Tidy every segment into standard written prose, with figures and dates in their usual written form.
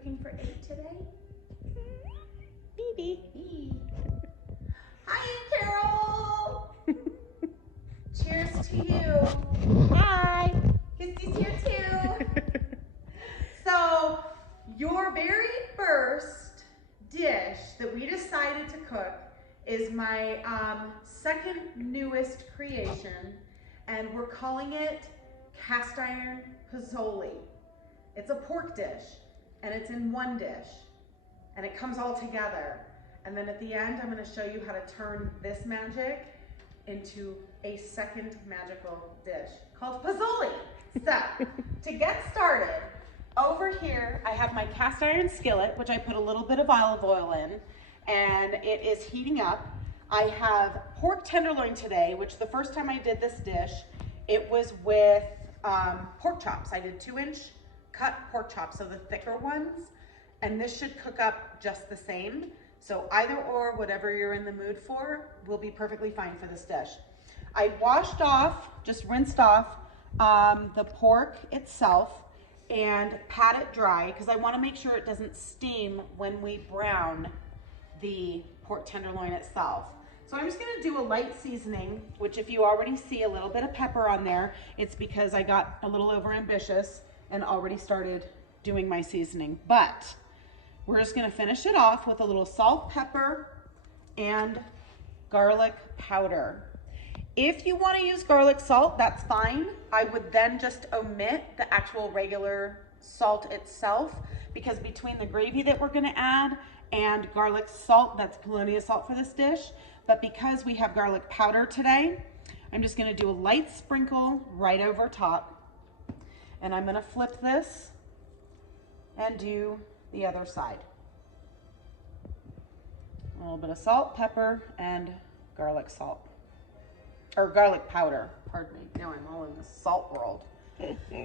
cooking for 8 today? Baby. Hi, Carol. Cheers to you. Hi. Kissy's here too. So, your very first dish that we decided to cook is my second newest creation, and we're calling it cast iron pozole. It's a pork dish, and it's in one dish, and it comes all together. And then at the end, I'm going to show you how to turn this magic into a second magical dish called pozole. So, to get started, over here I have my cast iron skillet, which I put a little bit of olive oil in, and it is heating up. I have pork tenderloin today, which the first time I did this dish, it was with pork chops. I did 2-inch cut pork chops, so the thicker ones, and this should cook up just the same. So either or, whatever you're in the mood for, will be perfectly fine for this dish. I washed off, just rinsed off the pork itself and pat it dry because I want to make sure it doesn't steam when we brown the pork tenderloin itself. So I'm just going to do a light seasoning, which if you already see a little bit of pepper on there, it's because I got a little over ambitious and already started doing my seasoning. But we're just going to finish it off with a little salt, pepper, and garlic powder. If you want to use garlic salt, that's fine. I would then just omit the actual regular salt itself, because between the gravy that we're going to add and garlic salt, that's Polonia salt for this dish, but because we have garlic powder today, I'm just going to do a light sprinkle right over top, and I'm going to flip this and do the other side. A little bit of salt, pepper, and garlic salt. Or garlic powder, pardon me. Now I'm all in the salt world.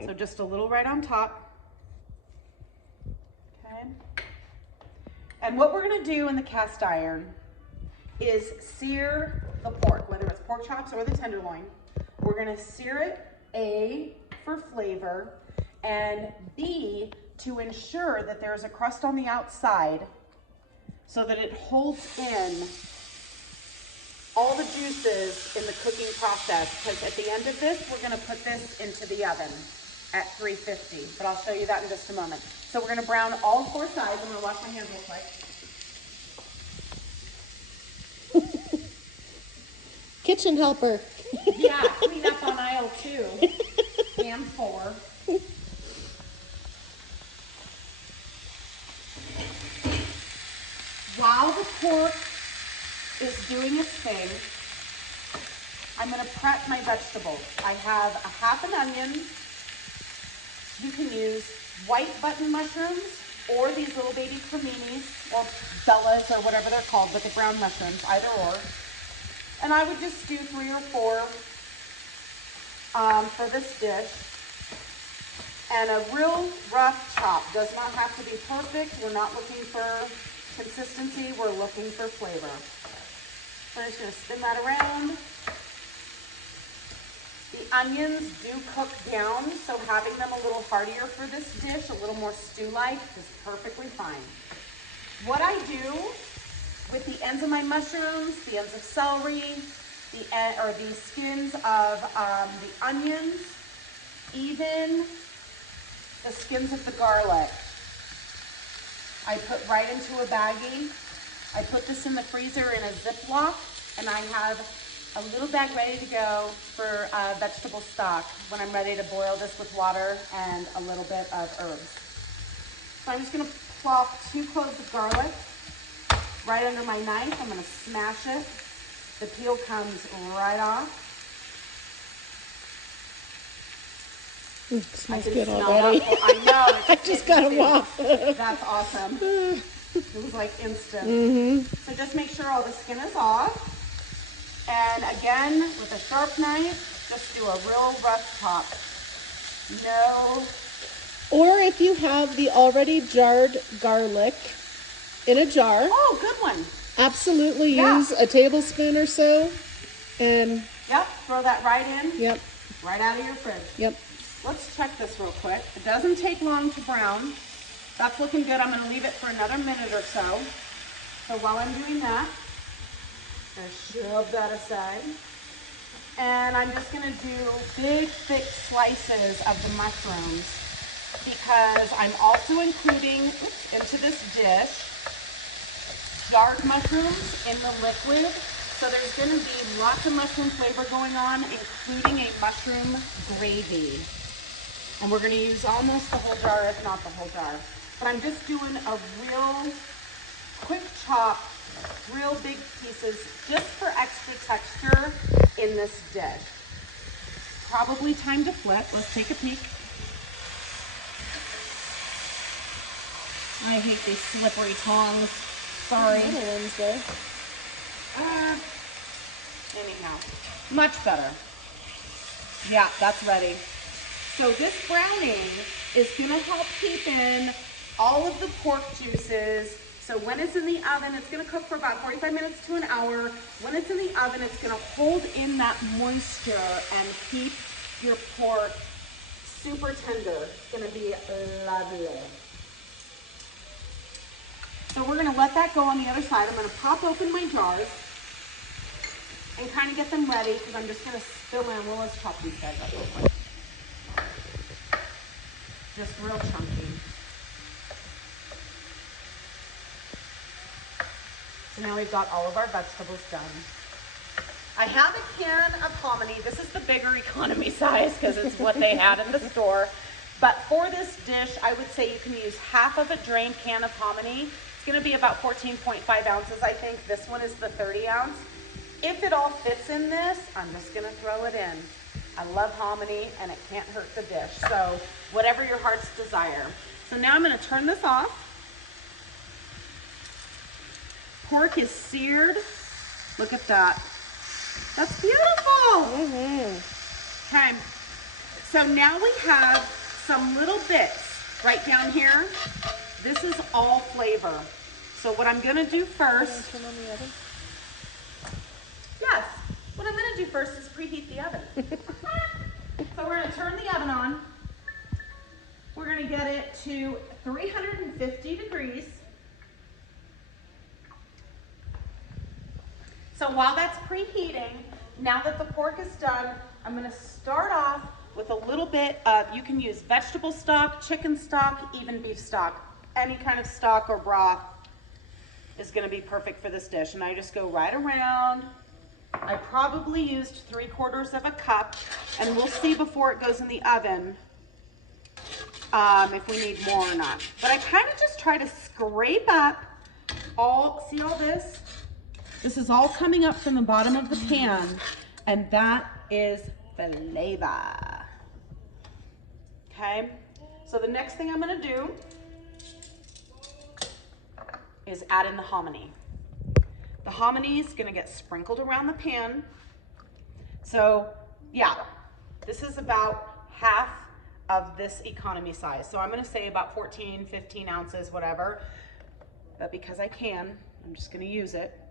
So just a little right on top. Okay. And what we're gonna do in the cast iron is sear the pork, whether it's pork chops or the tenderloin. We're gonna sear it, A, for flavor, and B, to ensure that there's a crust on the outside so that it holds in all the juices in the cooking process, because at the end of this, we're gonna put this into the oven at 350, but I'll show you that in just a moment. So we're gonna brown all 4 sides. I'm gonna wash my hands real quick. Kitchen helper. Yeah, clean up on aisle 2 and 4. While the pork is doing its thing, I'm going to prep my vegetables. I have a half an onion. You can use white button mushrooms or these little baby creminis or bellas or whatever they're called, but the brown mushrooms, either or. And I would just do 3 or 4 for this dish. And a real rough chop does not have to be perfect. We're not looking for consistency, we're looking for flavor. We're just going to spin that around. The onions do cook down, so having them a little heartier for this dish, a little more stew-like, is perfectly fine. What I do with the ends of my mushrooms, the ends of celery, the skins of the onions, even the skins of the garlic, I put right into a baggie. I put this in the freezer in a Ziploc, and I have a little bag ready to go for vegetable stock when I'm ready to boil this with water and a little bit of herbs. So I'm just gonna plop 2 cloves of garlic right under my knife. I'm gonna smash it. The peel comes right off. Smells good already. I know. I just got a waft. That's awesome. It was like instant. So just make sure all the skin is off. And again, with a sharp knife, just do a real rough chop. No. Or if you have the already jarred garlic in a jar. Oh, good one. Absolutely use a tablespoon or so. And yep, throw that right in. Yep. Right out of your fridge. Yep. Let's check this real quick. It doesn't take long to brown. That's looking good. I'm gonna leave it for another minute or so. So while I'm doing that, I'm gonna shove that aside. And I'm just gonna do big, thick slices of the mushrooms because I'm also including into this dish jarred mushrooms in the liquid. So there's gonna be lots of mushroom flavor going on, including a mushroom gravy. And we're gonna use almost the whole jar, if not the whole jar. But I'm just doing a real quick chop, real big pieces, just for extra texture in this dish. Probably time to flip. Let's take a peek. I hate these slippery tongs. Sorry. Anyhow, much better. Yeah, that's ready. So this browning is gonna help keep in all of the pork juices. So when it's in the oven, it's gonna cook for about 45 minutes to an hour. When it's in the oven, it's gonna hold in that moisture and keep your pork super tender. It's gonna be lovely. So we're gonna let that go on the other side. I'm gonna pop open my jars and kind of get them ready because I'm just gonna spill my, well, let's chop these guys up real quick. Just real chunky. So now we've got all of our vegetables done. I have a can of hominy. This is the bigger economy size because it's what they had in the store. But for this dish, I would say you can use half of a drained can of hominy. It's gonna be about 14.5 ounces, I think. This one is the 30 ounce. If it all fits in this, I'm just gonna throw it in. I love hominy and it can't hurt the dish. So whatever your heart's desire. So now I'm gonna turn this off. Pork is seared. Look at that. That's beautiful. Okay, so now we have some little bits right down here. This is all flavor. So what I'm gonna do first. Turn on the oven? Yes, what I'm gonna do first is preheat the oven. So we're gonna turn the oven on. We're gonna get it to 350 degrees. So while that's preheating, now that the pork is done, I'm gonna start off with a little bit of, you can use vegetable stock, chicken stock, even beef stock. Any kind of stock or broth is gonna be perfect for this dish. And I just go right around. I probably used 3/4 of a cup, and we'll see before it goes in the oven if we need more or not. But I kind of just try to scrape up all, see all this? This is all coming up from the bottom of the pan, and that is flavor. Okay, so the next thing I'm gonna do is add in the hominy. The hominy is gonna get sprinkled around the pan. So yeah, this is about half of this economy size. So I'm gonna say about 14, 15 ounces, whatever. But because I can, I'm just gonna use it.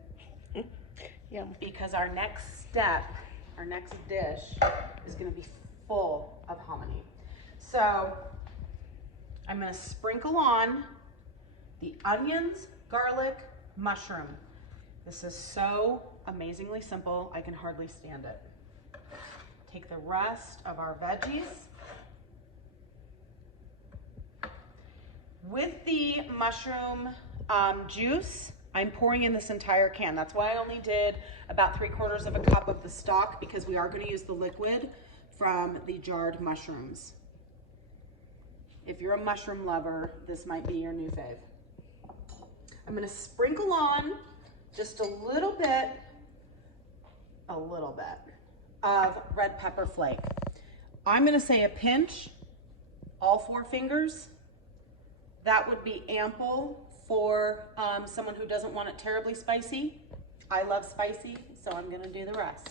Yeah. Because our next step, our next dish is gonna be full of hominy. So I'm gonna sprinkle on the onions, garlic, mushroom. This is so amazingly simple, I can hardly stand it. Take the rest of our veggies. With the mushroom juice, I'm pouring in this entire can. That's why I only did about 3/4 of a cup of the stock, because we are gonna use the liquid from the jarred mushrooms. If you're a mushroom lover, this might be your new fave. I'm gonna sprinkle on just a little bit of red pepper flake. I'm gonna say a pinch, all 4 fingers. That would be ample for someone who doesn't want it terribly spicy. I love spicy, so I'm gonna do the rest.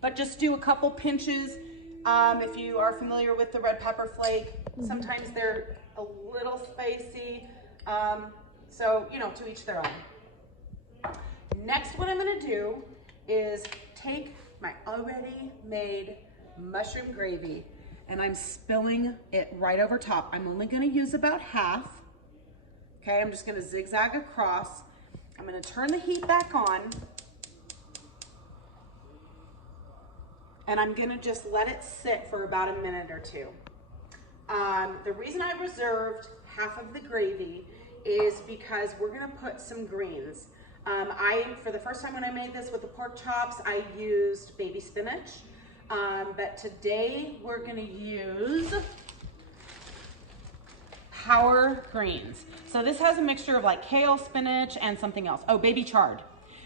But just do a couple pinches. If you are familiar with the red pepper flake, sometimes they're a little spicy. So, you know, to each their own. Next, what I'm gonna do is take my already made mushroom gravy and I'm spilling it right over top. I'm only gonna use about half. Okay, I'm just gonna zigzag across. I'm gonna turn the heat back on. And I'm gonna just let it sit for about a minute or two. The reason I reserved half of the gravy is because we're gonna put some greens. For the first time when I made this with the pork chops, I used baby spinach. But today we're gonna use power greens. So this has a mixture of like kale, spinach, and something else. Oh, baby chard.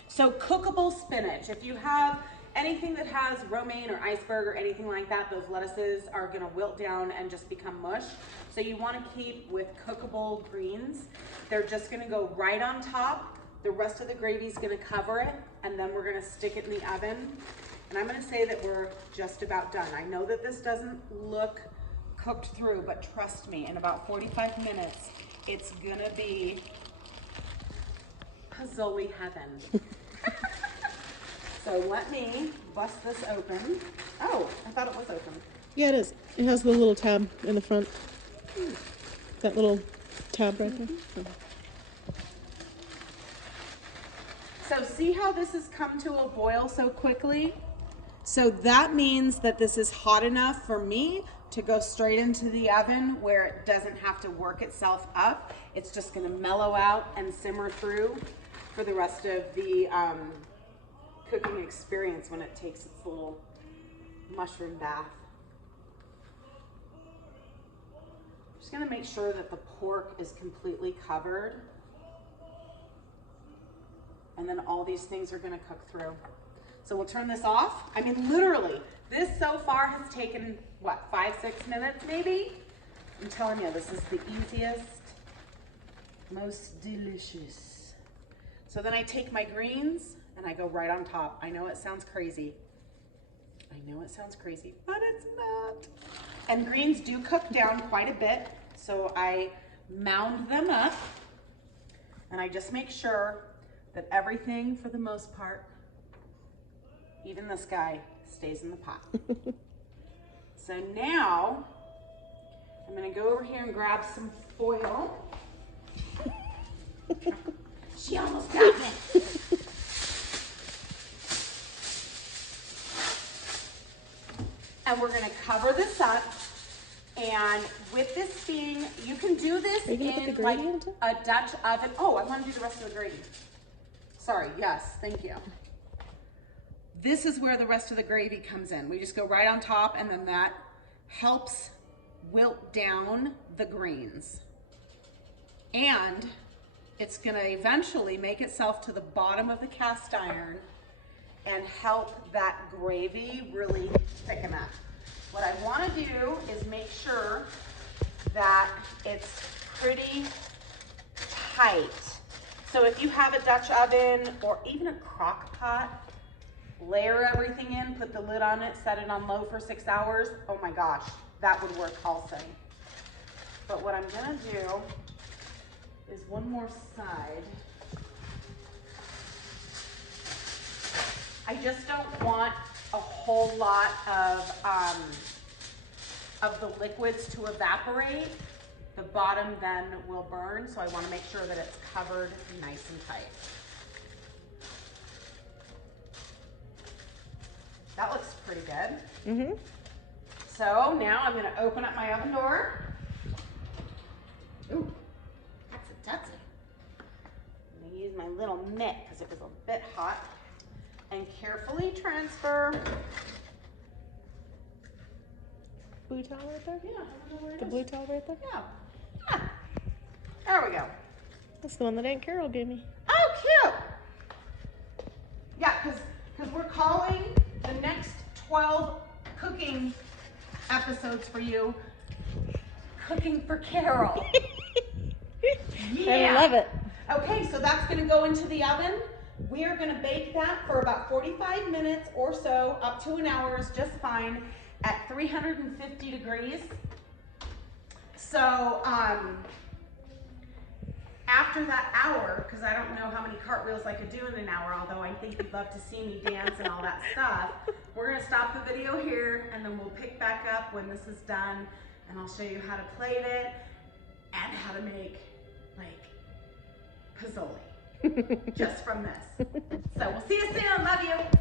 So cookable spinach. If you have anything that has romaine or iceberg or anything like that, those lettuces are gonna wilt down and just become mush. So you wanna keep with cookable greens. They're just gonna go right on top. The rest of the gravy is gonna cover it, and then we're gonna stick it in the oven. And I'm gonna say that we're just about done. I know that this doesn't look cooked through, but trust me, in about 45 minutes, it's gonna be Pozole heaven. So let me bust this open. Oh, I thought it was open. Yeah, it is. It has the little tab in the front. That little tab right there. So see how this has come to a boil so quickly? So that means that this is hot enough for me to go straight into the oven where it doesn't have to work itself up. It's just gonna mellow out and simmer through for the rest of the cooking experience when it takes its little mushroom bath. Just gonna make sure that the pork is completely covered. And then all these things are gonna cook through. So we'll turn this off. I mean, literally, this so far has taken, what, 5-6 minutes maybe? I'm telling you, this is the easiest, most delicious. So then I take my greens and I go right on top. I know it sounds crazy. I know it sounds crazy, but it's not. And greens do cook down quite a bit, so I mound them up and I just make sure that everything, for the most part, even this guy, stays in the pot. So now, I'm gonna go over here and grab some foil. She almost got me. And we're gonna cover this up. And with this being, you can do this in like a Dutch oven. Oh, I wanna do the rest of the gravy. Sorry, yes, thank you. This is where the rest of the gravy comes in. We just go right on top, and then that helps wilt down the greens. And it's gonna eventually make itself to the bottom of the cast iron and help that gravy really thicken up. What I wanna do is make sure that it's pretty tight. So if you have a Dutch oven or even a crock pot, layer everything in, put the lid on it, set it on low for 6 hours. Oh my gosh, that would work also. But what I'm gonna do is one more side. I just don't want a whole lot of the liquids to evaporate. The bottom then will burn, so I want to make sure that it's covered nice and tight. That looks pretty good. Mm-hmm. So now I'm going to open up my oven door. Ooh, that's a tutsy. I'm going to use my little mitt because it was a bit hot. And carefully transfer. Blue towel right there? Yeah, I don't know where it The is. blue towel right there? Yeah. Ah, there we go. That's the one that Aunt Carol gave me. Oh, cute. Yeah, because we're calling the next 12 cooking episodes for you Cooking for Carol. I love it. Okay, so that's going to go into the oven. We are going to bake that for about 45 minutes or so, up to an hour is just fine, at 350 degrees. So, after that hour, because I don't know how many cartwheels I could do in an hour, although I think you'd love to see me dance and all that stuff, we're going to stop the video here, and then we'll pick back up when this is done, and I'll show you how to plate it and how to make like pozole just from this. So we'll see you soon. Love you.